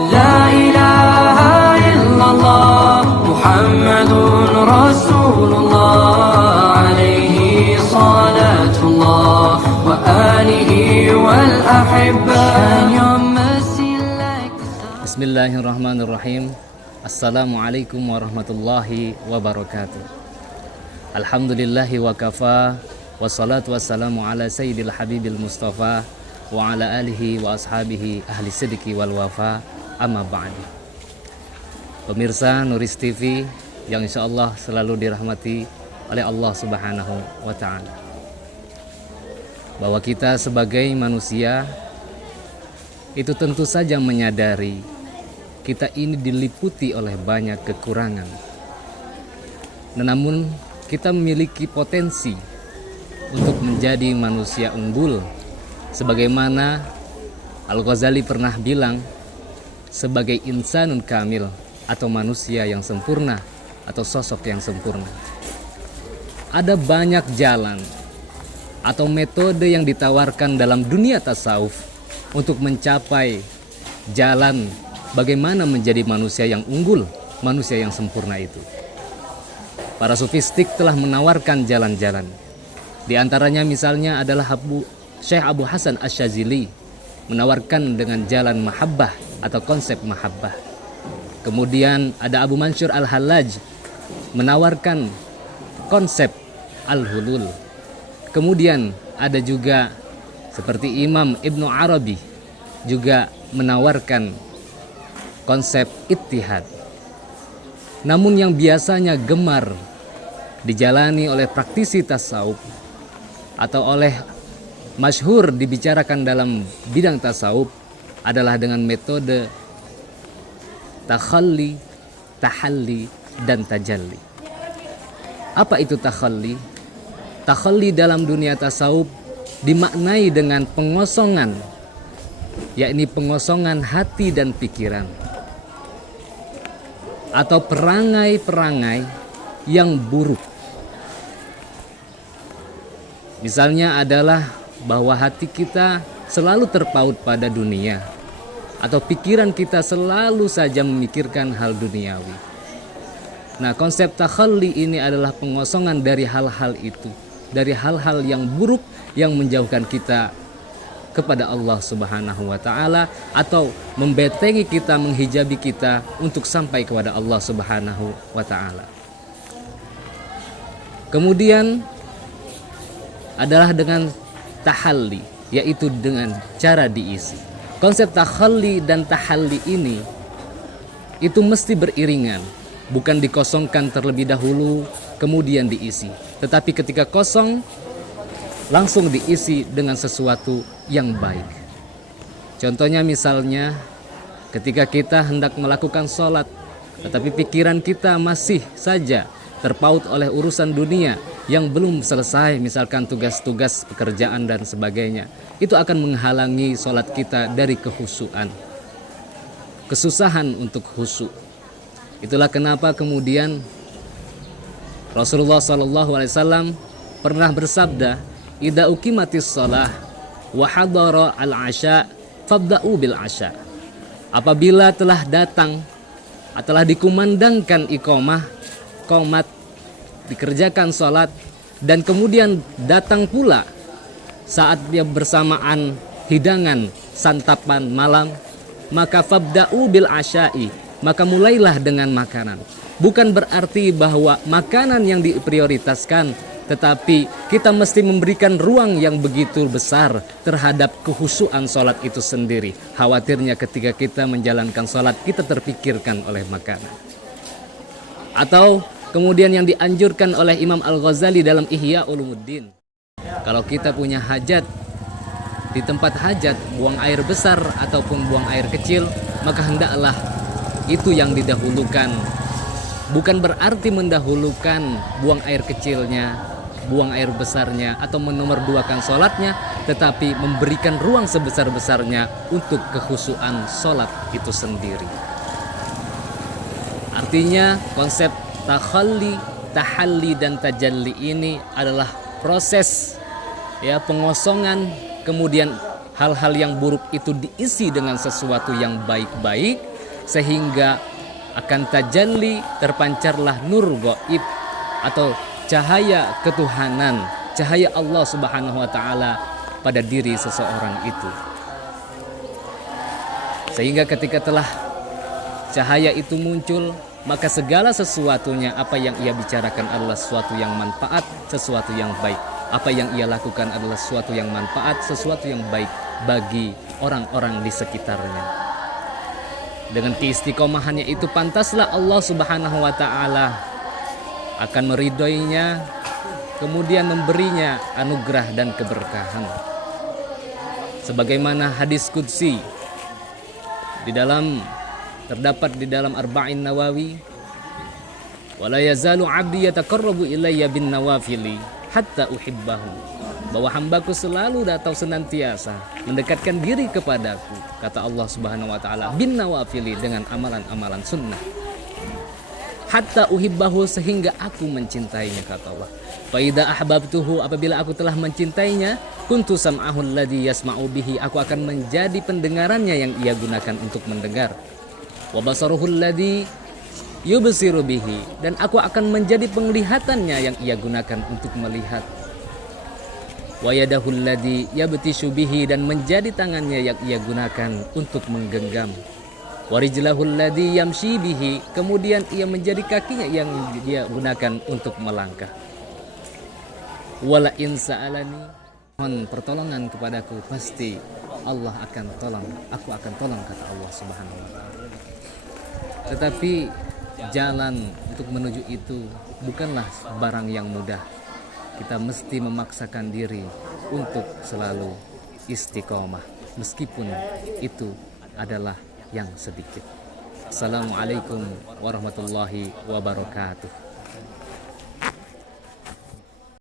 لا إله إلا الله محمد رسول الله عليه صلاة الله وآله والأحبة. Bismillahirrahmanirrahim. Assalamualaikum warahmatullahi wabarakatuh. Alhamdulillahi wa kafa, wassalatu wassalamu ala sayyidil habibil mustafa wa ala alihi wa ashabihi ahli sidiki wal wafa, amma ba'du. Pemirsa Nuris TV yang insyaallah selalu dirahmati oleh Allah subhanahu wa ta'ala, bahwa kita sebagai manusia itu tentu saja menyadari kita ini diliputi oleh banyak kekurangan. Namun kita memiliki potensi untuk menjadi manusia unggul, sebagaimana Al-Ghazali pernah bilang, sebagai insanun kamil atau manusia yang sempurna atau sosok yang sempurna. Ada banyak jalan atau metode yang ditawarkan dalam dunia tasawuf untuk mencapai jalan bagaimana menjadi manusia yang unggul, manusia yang sempurna itu. Para sufistik telah menawarkan jalan-jalan. Di antaranya misalnya adalah Syekh Abu Hasan Asy-Syadzili menawarkan dengan jalan mahabbah atau konsep mahabbah. Kemudian ada Abu Mansur Al-Hallaj menawarkan konsep al-hulul. Kemudian ada juga seperti Imam Ibnu Arabi juga menawarkan konsep ittihad. Namun yang biasanya gemar dijalani oleh praktisi tasawuf atau oleh masyhur dibicarakan dalam bidang tasawuf adalah dengan metode takhalli, tahalli, dan tajalli. Apa itu takhalli? Takhalli dalam dunia tasawuf dimaknai dengan pengosongan, yakni pengosongan hati dan pikiran, atau perangai-perangai yang buruk. Misalnya adalah bahwa hati kita selalu terpaut pada dunia, atau pikiran kita selalu saja memikirkan hal duniawi. Nah, konsep takhalli ini adalah pengosongan dari hal-hal itu, dari hal-hal yang buruk yang menjauhkan kita kepada Allah subhanahu wa ta'ala, atau membentengi kita, menghijabi kita untuk sampai kepada Allah subhanahu wa ta'ala. Kemudian adalah dengan tahalli, yaitu dengan cara diisi. Konsep takhalli dan tahalli ini itu mesti beriringan, bukan dikosongkan terlebih dahulu kemudian diisi, tetapi ketika kosong langsung diisi dengan sesuatu yang baik. Contohnya misalnya ketika kita hendak melakukan sholat, tetapi pikiran kita masih saja terpaut oleh urusan dunia yang belum selesai, misalkan tugas-tugas pekerjaan dan sebagainya, itu akan menghalangi sholat kita dari kehusuan, kesusahan untuk khusyuk. Itulah kenapa kemudian Rasulullah SAW pernah bersabda, "Idza uqimatis shalah wa hadara al-'asya fabda'u bil 'asya." Apabila telah datang, telah dikumandangkan iqamah, qomat, dikerjakan sholat, dan kemudian datang pula saat dia bersamaan hidangan santapan malam, maka fabda'u bil 'asya'i, maka mulailah dengan makanan. Bukan berarti bahwa makanan yang diprioritaskan, tetapi kita mesti memberikan ruang yang begitu besar terhadap kehusuan sholat itu sendiri. Khawatirnya ketika kita menjalankan sholat kita terpikirkan oleh makanan. Atau kemudian yang dianjurkan oleh Imam Al-Ghazali dalam Ihya Ulumuddin, kalau kita punya hajat, di tempat hajat buang air besar ataupun buang air kecil, maka hendaklah itu yang didahulukan. Bukan berarti mendahulukan buang air kecilnya, buang air besarnya, atau menomorduakan sholatnya, tetapi memberikan ruang sebesar-besarnya untuk kekhusyuan sholat itu sendiri. Artinya konsep takhalli, tahalli, dan tajalli ini adalah proses pengosongan, kemudian hal-hal yang buruk itu diisi dengan sesuatu yang baik-baik, sehingga akan tajalli, terpancarlah nur gaib atau cahaya ketuhanan, cahaya Allah Subhanahu wa taala pada diri seseorang itu. Sehingga ketika telah cahaya itu muncul, maka segala sesuatunya, apa yang ia bicarakan adalah sesuatu yang manfaat, sesuatu yang baik. Apa yang ia lakukan adalah sesuatu yang manfaat, sesuatu yang baik bagi orang-orang di sekitarnya. Dengan keistiqomahannya itu, pantaslah Allah Subhanahu wa taala akan meridhoinya, kemudian memberinya anugerah dan keberkahan. Sebagaimana hadis qudsi terdapat di dalam Arba'in Nawawi, wala yazalu 'abdi yataqarrabu ilayya bin nawafili hatta uhibbahu, bahwa hambaku selalu atau senantiasa mendekatkan diri kepadaku, kata Allah Subhanahu wa taala, bin nawafili, dengan amalan-amalan sunnah, hatta uhibbahu, sehingga aku mencintainya, kata Allah. Fa idza ahbabtuhu, apabila aku telah mencintainya, kuntu sam'ahu alladhi yasma'u bihi, aku akan menjadi pendengarannya yang ia gunakan untuk mendengar. Wa basaruhu alladhi yubsiru bihi, dan aku akan menjadi penglihatannya yang ia gunakan untuk melihat. Wa yadahu alladhi yabtishu bihi, dan menjadi tangannya yang ia gunakan untuk menggenggam. Wa rijlahu alladhi yamshi bihi, kemudian ia menjadi kakinya yang dia gunakan untuk melangkah. Wala in sa'alani, mohon pertolongan kepadaku, pasti Allah akan tolong, aku akan tolong, kata Allah Subhanahu wa taala. Tetapi jalan untuk menuju itu bukanlah barang yang mudah. Kita mesti memaksakan diri untuk selalu istiqomah, meskipun itu adalah yang sedikit. Assalamualaikum warahmatullahi wabarakatuh.